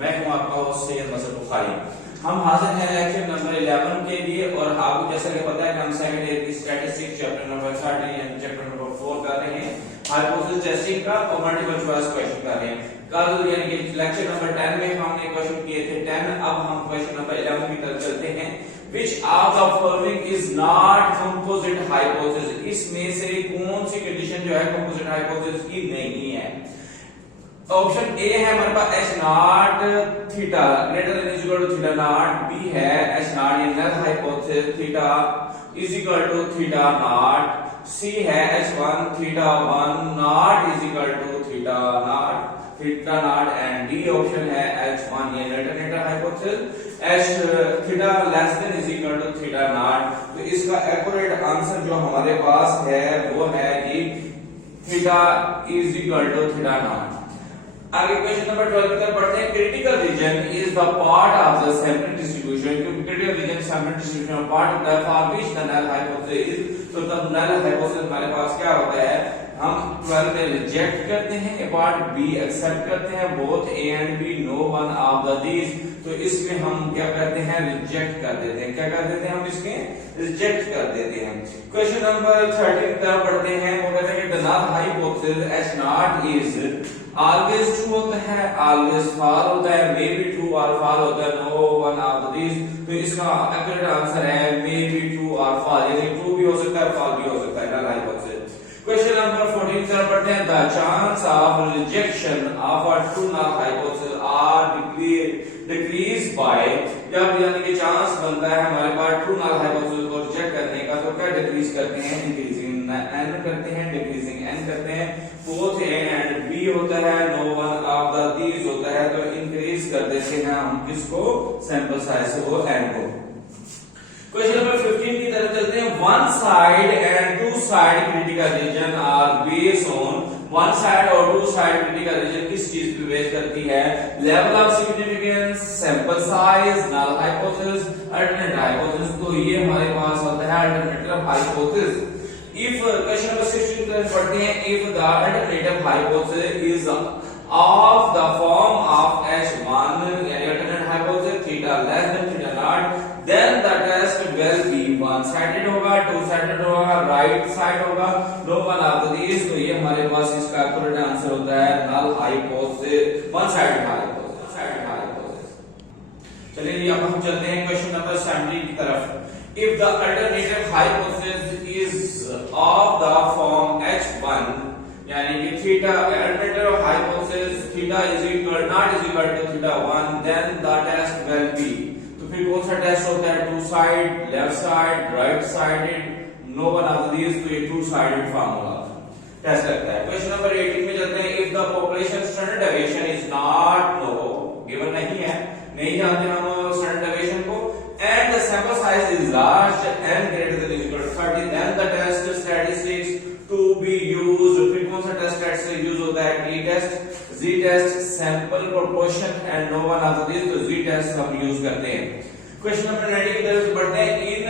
मैं हूं आपका होस्ट सैयद मजहर बुखारी। हम हाजिर हैं लेक्चर नंबर 11 के लिए और आपको जैसा कि पता है कि हम सेकंड ईयर की statistics chapter number 30 and chapter number 4 कर रहे हैं, हाइपोथेसिस टेस्टिंग का और मल्टीपल चॉइस क्वेश्चन कर रहे हैं। कल यानी कि लेक्चर नंबर 10 में हमने क्वेश्चन किए थे 10, अब हम क्वेश्चन नंबर 11 की तरफ चलते हैं। Which of the following is not composite hypothesis? इसमें से कौन सी कंडीशन जो है कंपोजिट हाइपोथेसिस की नहीं है? ऑप्शन ए है हमारे पास H not theta greater than equal to theta not, B है H not in null hypothesis theta is equal to theta not, C है H1 theta 1 not is equal to theta not and D option है H1 ये alternative hypothesis H theta less than is equal to theta not. तो इसका accurate answer जो हमारे पास है वो है कि theta is equal to theta not. आगे क्वेश्चन नंबर 12 की तरफ बढ़ते हैं। Critical region is the part of the sample distribution, क्योंकि critical region sample distribution part होता है for which the null hypothesis. तो तब नल हाइपोथेसिस हमारे पास क्या होता है, हम 12 में रिजेक्ट करते हैं, ए पार्ट बी एक्सेप्ट करते हैं, both A and B no one of the these. तो इसमें हम क्या करते हैं, रिजेक्ट कर देते हैं। क्या कर देते हैं हम इसके, रिजेक्ट कर देते हैं। क्वेश्चन नंबर 13 की तरफ बढ़ते हैं। वो कहते हैं कि the null hypothesis H not is always true होता है, ऑलवेज फॉल होता है, मे बी ट्रू और फॉल होता है, नो वन ऑफ दीस। तो इसका एक्यूरेट आंसर है मे बी ट्रू और फॉल, यानी ट्रू भी हो सकता है फॉल भी हो सकता है नल हाइपोथेसिस। क्वेश्चन नंबर 14 की तरफ बढ़ते हैं। The chance of rejection of a true null hypothesis are decrease by, जब यानी कि चांस बनता है हमारे पास ट्रू नल हाइपोथेसिस को रिजेक्ट करने का, तो क्या डिक्रीज करते हैं, इंक्रीजिंग n करते हैं, डिक्रीजिंग n करते हैं। बोथ a एंड b होता है, no one of the these होता है, तो इंक्रीज कर देते हैं हम किसको, सैंपल साइज को, n को। क्वेश्चन नंबर 15 की तरफ चलते हैं। One side and two side critical region are based on, one side और टू साइड क्रिटिकल रीजन किस चीज पे बेस करती है, level of significance, sample size, null hypothesis, alternate hypothesis. तो ये हमारे पास होता है alternative hypothesis. If question number 16 की तरफ पढ़ते हैं। If the alternative hypothesis is of the form of H1 यानी alternate hypothesis theta less than theta not, then the test will be one sided होगा, टू साइडेड होगा, right side होगा, no one of these. तो ये हमारे पास इसका accurate answer होता है null hypothesis, one sided hypothesis. चलिए अब हम चलते हैं क्वेश्चन नंबर 17 की तरफ। If the alternative hypothesis is of the form H1 यानी कि theta alternative hypothesis theta is equal not is equal to theta 1, then the test will be, तो फिर कौन सा टेस्ट होता है, two side, left side, right sided, no one of these. तो ये टू साइडेड फार्मूला टेस्ट लगता है। क्वेश्चन नंबर 18 में चलते हैं। If the population standard deviation is not no given नहीं है, नहीं जानते हम स्टैंडर्ड डेविएशन को, and the sample size is large and greater than is equal to 30, then the test statistics to be used। फिर कौन सा टेस्ट स्टैटिस्टिक्स यूज होता है, t test, z test, sample proportion and no one of this. तो z test हम use करते हैं। Question number 19 की तरफ बढ़ते हैं। In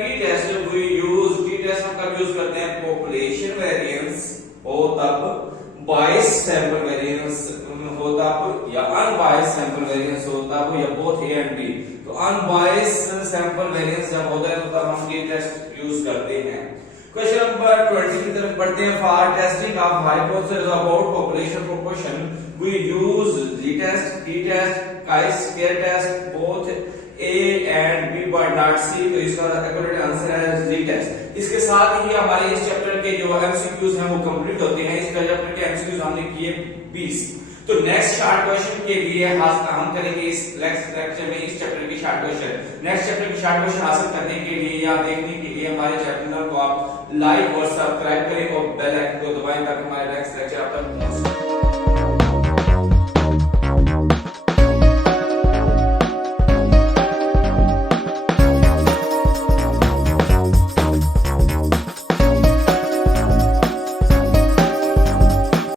t test we use, t test हम कब यूज करते हैं, पॉपुलेशन वेरिएंस हो तब, बायस सैंपल वेरिएंस हो तब, या अनबायस सैंपल वेरिएंस हो तब, या बोथ ए एंड बी। तो अनबायस सैंपल वेरिएंस जब होता है तो तब हम ये टेस्ट यूज करते हैं। क्वेश्चन नंबर 20 की तरफ बढ़ते हैं। For testing of hypothesis about population proportion we use G test, T test, chi square test, both A and B but not C. तो इसका एक्यूरेट आंसर है जी टेस्ट। इसके साथ ही हमारे इस चैप्टर के जो एमसीक्यूज हैं वो कंप्लीट होते हैं। इस चैप्टर के एमसीक्यूज हमने किए 20। तो नेक्स्ट शार्ट क्वेश्चन के लिए हम करेंगे इस नेक्स्ट लेक्चर में इस चैप्टर की शार्ट क्वेश्चन। नेक्स्ट चैप्टर की शार्ट क्वेश्चन हासिल करने के लिए या देखने के लिए हमारे चैनल को आप लाइक और सब्सक्राइब करें और बेल आइकन को दबाएं ताकि हमारे नेक्स्ट लेक्चर आप तक पहुंच सके।